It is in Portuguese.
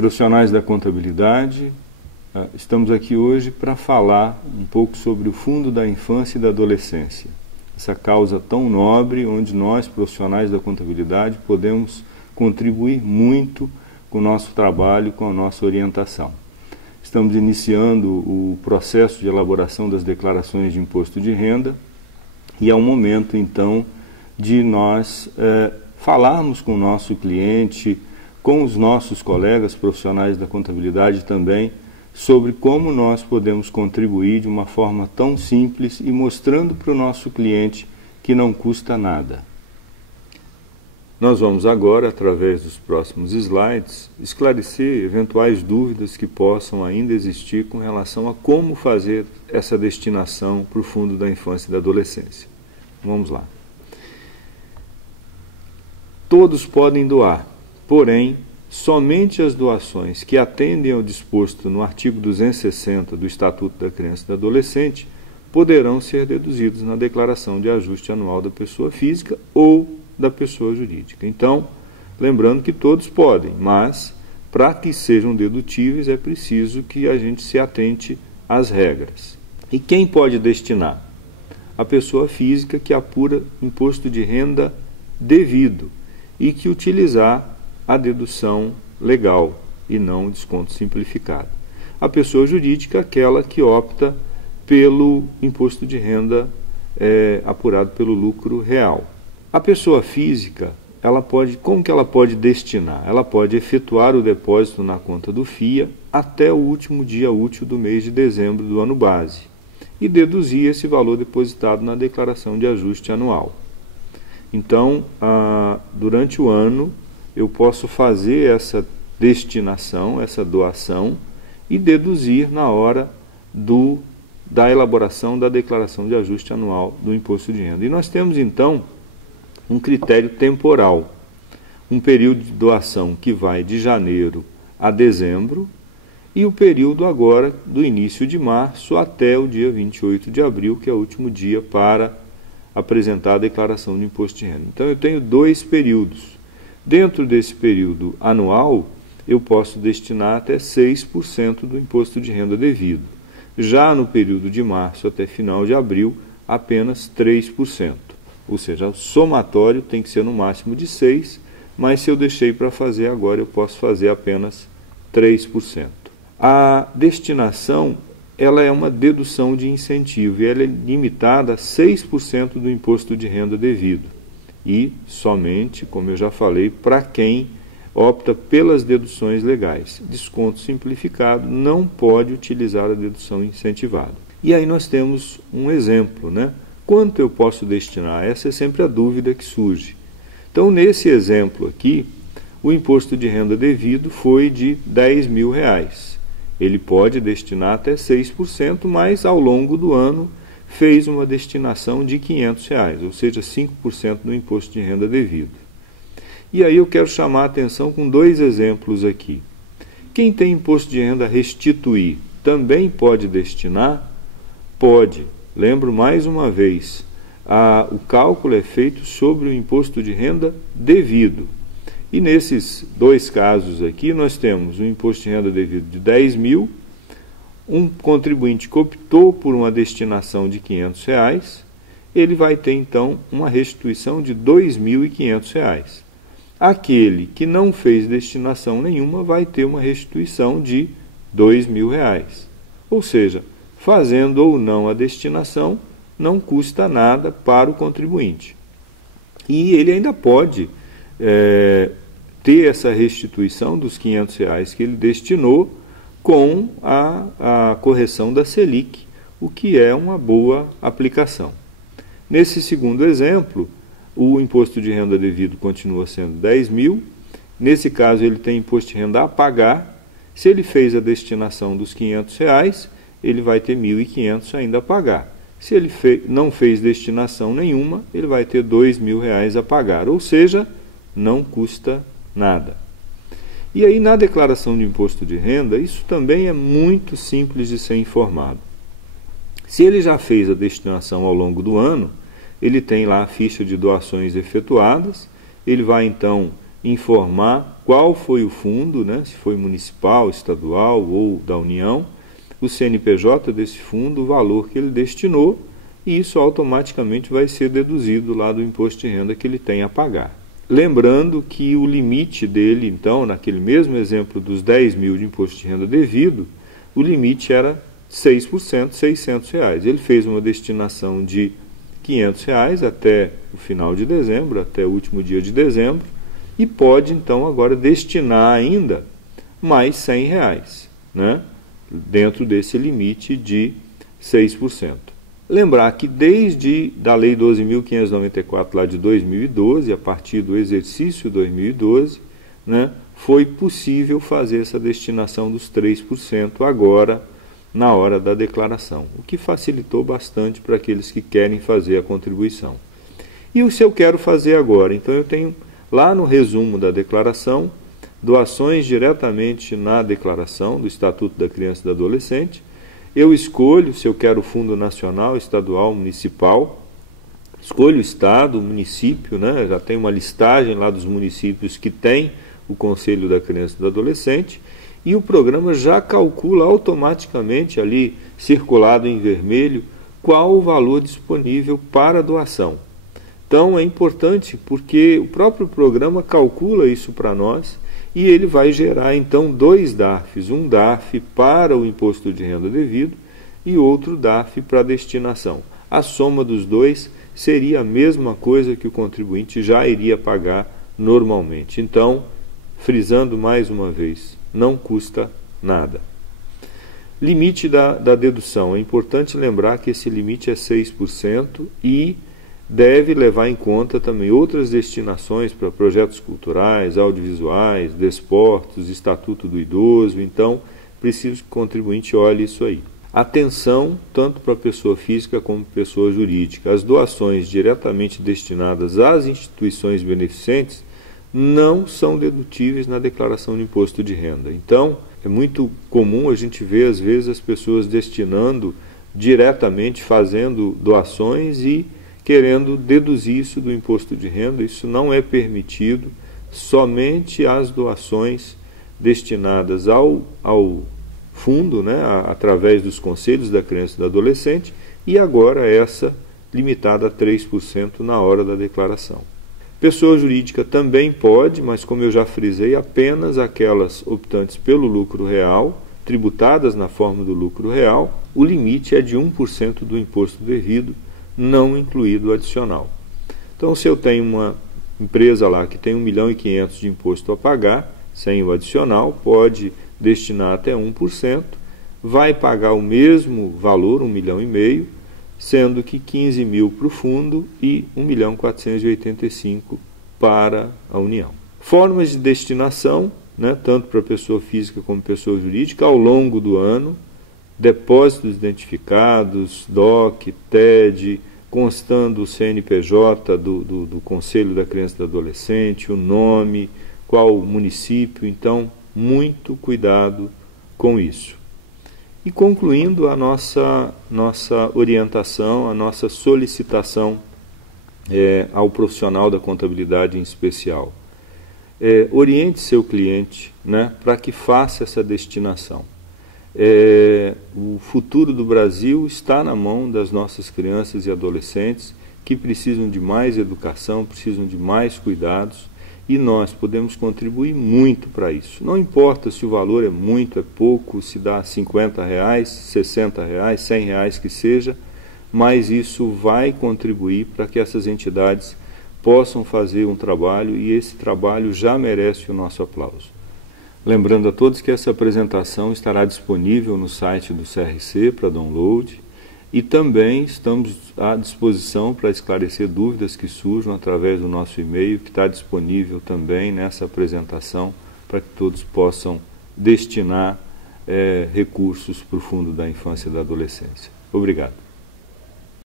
Profissionais da contabilidade, estamos aqui hoje para falar um pouco sobre o Fundo da Infância e da Adolescência. Essa causa tão nobre, onde nós, profissionais da contabilidade, podemos contribuir muito com o nosso trabalho, com a nossa orientação. Estamos iniciando o processo de elaboração das declarações de imposto de renda e é o momento, então, de nós falarmos com o nosso cliente, com os nossos colegas profissionais da contabilidade também, sobre como nós podemos contribuir de uma forma tão simples e mostrando para o nosso cliente que não custa nada. Nós vamos agora, através dos próximos slides, esclarecer eventuais dúvidas que possam ainda existir com relação a como fazer essa destinação para o Fundo da Infância e da Adolescência. Vamos lá. Todos podem doar, porém, somente as doações que atendem ao disposto no artigo 260 do Estatuto da Criança e do Adolescente poderão ser deduzidos na declaração de ajuste anual da pessoa física ou da pessoa jurídica. Então, lembrando que todos podem, mas para que sejam dedutíveis é preciso que a gente se atente às regras. E quem pode destinar? A pessoa física que apura imposto de renda devido e que utilizar a dedução legal e não o desconto simplificado. A pessoa jurídica, aquela que opta pelo imposto de renda apurado pelo lucro real. A pessoa física, como que ela pode destinar? Ela pode efetuar o depósito na conta do FIA até o último dia útil do mês de dezembro do ano base e deduzir esse valor depositado na declaração de ajuste anual. Então, durante o ano, eu posso fazer essa destinação, essa doação e deduzir na hora da elaboração da declaração de ajuste anual do imposto de renda. E nós temos, então, um critério temporal, um período de doação que vai de janeiro a dezembro e o período agora do início de março até o dia 28 de abril, que é o último dia para apresentar a declaração de imposto de renda. Então, eu tenho 2 períodos. Dentro desse período anual, eu posso destinar até 6% do imposto de renda devido. Já no período de março até final de abril, apenas 3%. Ou seja, o somatório tem que ser no máximo de 6%, mas se eu deixei para fazer agora, eu posso fazer apenas 3%. A destinação, ela é uma dedução de incentivo e ela é limitada a 6% do imposto de renda devido. E somente, como eu já falei, para quem opta pelas deduções legais. Desconto simplificado não pode utilizar a dedução incentivada. E aí nós temos um exemplo, né? Quanto eu posso destinar? Essa é sempre a dúvida que surge. Então, nesse exemplo aqui, o imposto de renda devido foi de R$10.000. Ele pode destinar até 6%, mas ao longo do ano fez uma destinação de R$500, ou seja, 5% do imposto de renda devido. E aí eu quero chamar a atenção com 2 exemplos aqui. Quem tem imposto de renda a restituir também pode destinar? Pode. Lembro mais uma vez, o cálculo é feito sobre o imposto de renda devido. E nesses 2 casos aqui, nós temos um imposto de renda devido de R$10.000, um contribuinte que optou por uma destinação de R$500, ele vai ter então uma restituição de R$2.500. Aquele que não fez destinação nenhuma vai ter uma restituição de R$2.000. Ou seja, fazendo ou não a destinação, não custa nada para o contribuinte. E ele ainda pode ter essa restituição dos R$500 que ele destinou com a correção da Selic, o que é uma boa aplicação. Nesse segundo exemplo, o imposto de renda devido continua sendo R$10.000. Nesse caso, ele tem imposto de renda a pagar. Se ele fez a destinação dos R$500, ele vai ter R$1.500 ainda a pagar. Se ele não fez destinação nenhuma, ele vai ter R$2.000 a pagar, ou seja, não custa nada. E aí, na declaração de imposto de renda, isso também é muito simples de ser informado. Se ele já fez a destinação ao longo do ano, ele tem lá a ficha de doações efetuadas, ele vai então informar qual foi o fundo, né, se foi municipal, estadual ou da União, o CNPJ desse fundo, o valor que ele destinou, e isso automaticamente vai ser deduzido lá do imposto de renda que ele tem a pagar. Lembrando que o limite dele, então, naquele mesmo exemplo dos 10 mil de imposto de renda devido, o limite era 6%, R$600. Ele fez uma destinação de R$500 até o final de dezembro, até o último dia de dezembro, e pode, então, agora destinar ainda mais R$100, né? Dentro desse limite de 6%. Lembrar que desde da Lei 12.594 lá de 2012, a partir do exercício 2012, né, foi possível fazer essa destinação dos 3% agora na hora da declaração, o que facilitou bastante para aqueles que querem fazer a contribuição. E o se eu quero fazer agora? Então eu tenho lá no resumo da declaração, doações diretamente na declaração do Estatuto da Criança e do Adolescente. Eu escolho se eu quero fundo nacional, estadual, municipal, escolho o estado, o município, né? Já tem uma listagem lá dos municípios que tem o Conselho da Criança e do Adolescente, e o programa já calcula automaticamente ali, circulado em vermelho, qual o valor disponível para doação. Então é importante porque o próprio programa calcula isso para nós, e ele vai gerar então dois DARFs, um DARF para o imposto de renda devido e outro DARF para destinação. A soma dos dois seria a mesma coisa que o contribuinte já iria pagar normalmente. Então, frisando mais uma vez, não custa nada. Limite da dedução. É importante lembrar que esse limite é 6% e deve levar em conta também outras destinações para projetos culturais, audiovisuais, desportos, estatuto do idoso. Então, preciso que o contribuinte olhe isso aí. Atenção, tanto para pessoa física como pessoa jurídica. As doações diretamente destinadas às instituições beneficentes não são dedutíveis na declaração de imposto de renda. Então, é muito comum a gente ver, às vezes, as pessoas destinando diretamente, fazendo doações e querendo deduzir isso do imposto de renda. Isso não é permitido, somente as doações destinadas ao fundo, né, através dos conselhos da criança e do adolescente, e agora essa limitada a 3% na hora da declaração. Pessoa jurídica também pode, mas como eu já frisei, apenas aquelas optantes pelo lucro real, tributadas na forma do lucro real. O limite é de 1% do imposto devido, não incluído o adicional. Então, se eu tenho uma empresa lá que tem 1.500.000 de imposto a pagar, sem o adicional, pode destinar até 1%, vai pagar o mesmo valor, 1,5 milhão, sendo que 15 mil para o fundo e 1.485.000 para a União. Formas de destinação, né, tanto para pessoa física como pessoa jurídica, ao longo do ano: depósitos identificados, DOC, TED, constando o CNPJ do Conselho da Criança e do Adolescente, o nome, qual município. Então, muito cuidado com isso. E concluindo a nossa orientação, a nossa solicitação ao profissional da contabilidade em especial. Oriente seu cliente, né, para que faça essa destinação. O futuro do Brasil está na mão das nossas crianças e adolescentes, que precisam de mais educação, precisam de mais cuidados, e nós podemos contribuir muito para isso. Não importa se o valor é muito, é pouco, se dá R$50, R$60, R$100 que seja, mas isso vai contribuir para que essas entidades possam fazer um trabalho, e esse trabalho já merece o nosso aplauso. Lembrando a todos que essa apresentação estará disponível no site do CRC para download, e também estamos à disposição para esclarecer dúvidas que surjam através do nosso e-mail, que está disponível também nessa apresentação, para que todos possam destinar recursos para o Fundo da Infância e da Adolescência. Obrigado.